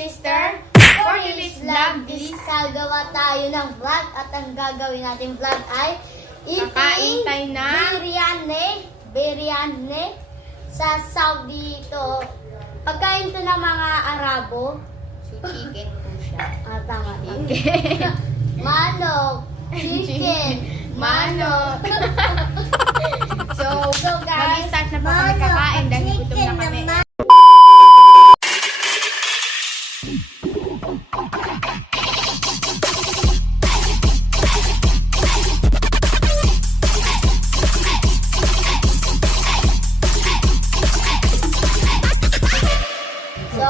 sister. For this vlog, gagawa tayo ng vlog at ang gagawin natin vlog ay Kakain tayo ng biryani sa Saudi ito. Pagkain to ng mga Arabo. So, chicken po siya. Tama. Manok, chicken, manok. So guys, mag-start na po kami kakain dahil gutom na kami. So,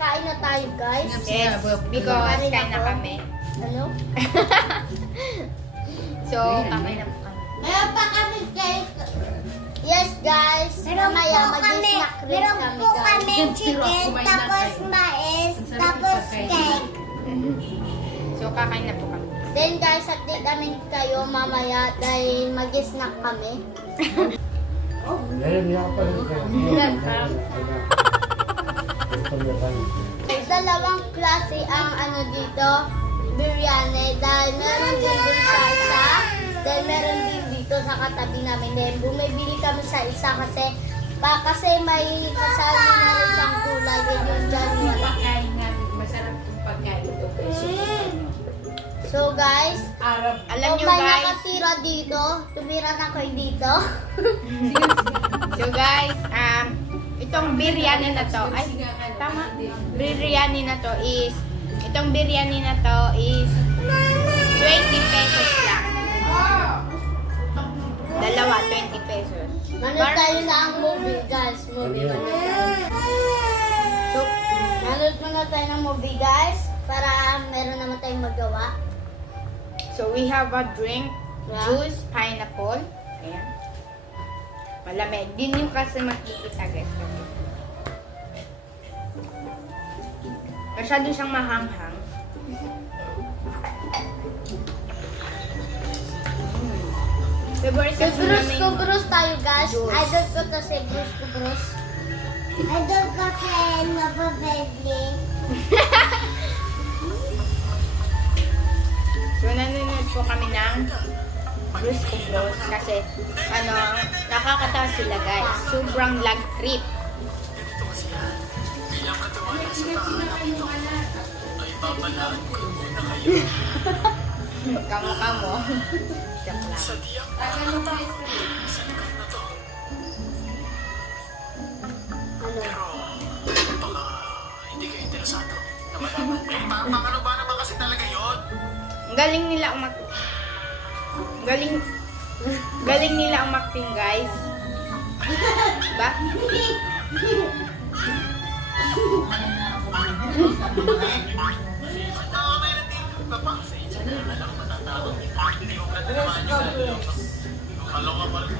kain na tayo guys. Yes, because kain na kami. Ano? So, kakain na po kami. Meron pa kami guys. Yes guys, mamaya mag-snack rin kami guys. Kami chicken, tapos mais, tapos cake. So, kakain na po kami. Then guys, update namin kayo mamaya dahil mag-snack kami. Dalawang klase ang ano dito, biryani. Dahil meron din dun sa isa, dahil meron din dito sa katabi namin. Then bumibili kami sa isa kasi may kasali na rin siyang kulay. Yun dyan wala. Masarap yung pagkain ito. So guys, Alam kung nyo may guys, nakatira dito, tumira na kayo dito. so guys, itong biryani na to, ay, tama, biryani na to is, itong biryani na to is 20 pesos lang. Dalawa, 20 pesos. Manood tayo na ang movie guys. Manood muna tayo ng movie guys. Para meron naman tayong magawa. So we have a drink, Yeah. juice, pineapple. Ayan. Malamig. Din yung kasi makikita guys. Masyado siyang mahanghang. Favorite Si kasi Bruce namin- Kubros tayo guys. Juice. Idol ko to si Bruce Kubros. Idol kasi napabedli. So nanonood po kami ng Bruce Kubros kasi nakakatawa sila guys. Sobrang lag trip. Kamukha mo. Joke lang. Ano? Hindi kayo interesado na malaman. Ano ba naman kasi talaga yun? Ang galing nila galing nila umakting guys. Diba?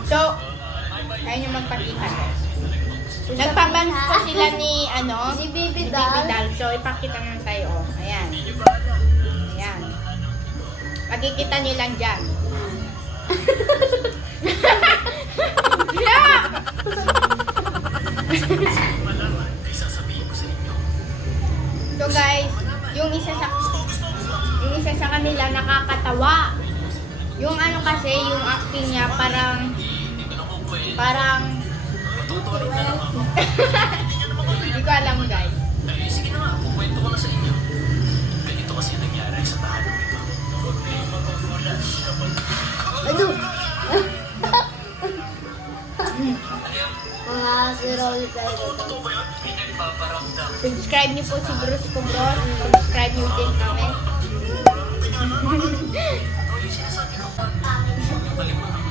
So, ayaw nyo magpakita guys. Nagpabans po sila ni Si Baby ni Doll. Doll. So, ipakita naman tayo. Oh. Ayan. Ayan. Makikita nyo lang dyan. Yeah! So guys, yung isa sa kanila nakakatawa. Yung ano kasi, yung acting niya parang hindi ko alam guys. Eh, sige na nga, kukwento ko na sa inyo. Ganito kasi nangyari sa tahanong ito. Ano? Mga si Rolly tayo dito. Totoo ba yun? May nagpaparamdam. Subscribe niyo po si Bruce Kubros. Subscribe niyo din kami.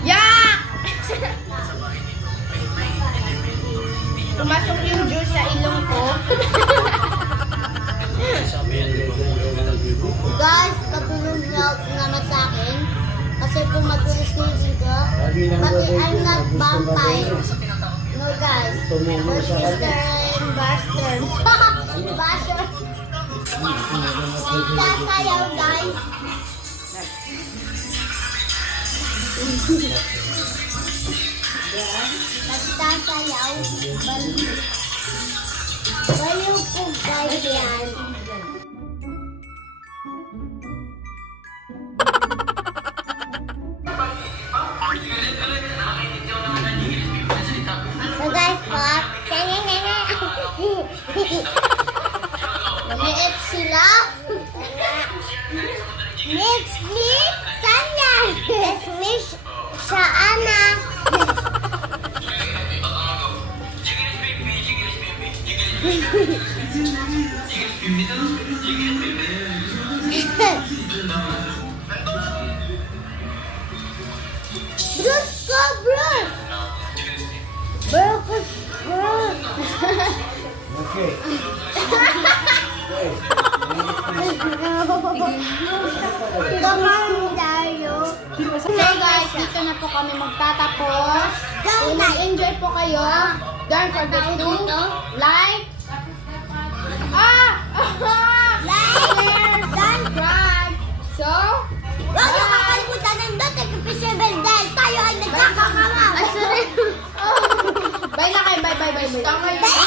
Yeah! Pumasok yung juice sa ilong ko. Guys, patulong niyo naman sa akin. Kasi kung mag-release ko, pati I'm not vampire. No guys, my sister and Buster. Buster. Sasayaw guys. Nagsasayaw. Baliw po guys yan. Nami-eat sila. It's me, Sanya. It's me, Shaana. Bruce ko, Bruce. Bruce. Okay. So guys, dito na po kami magtatapos. Kung nag-enjoy po kayo, don't forget to like, share, subscribe. So, Huwag niyo kakalimutan ng notification bell dahil tayo ay nagkakakama. bye na kayo, bye. Bye!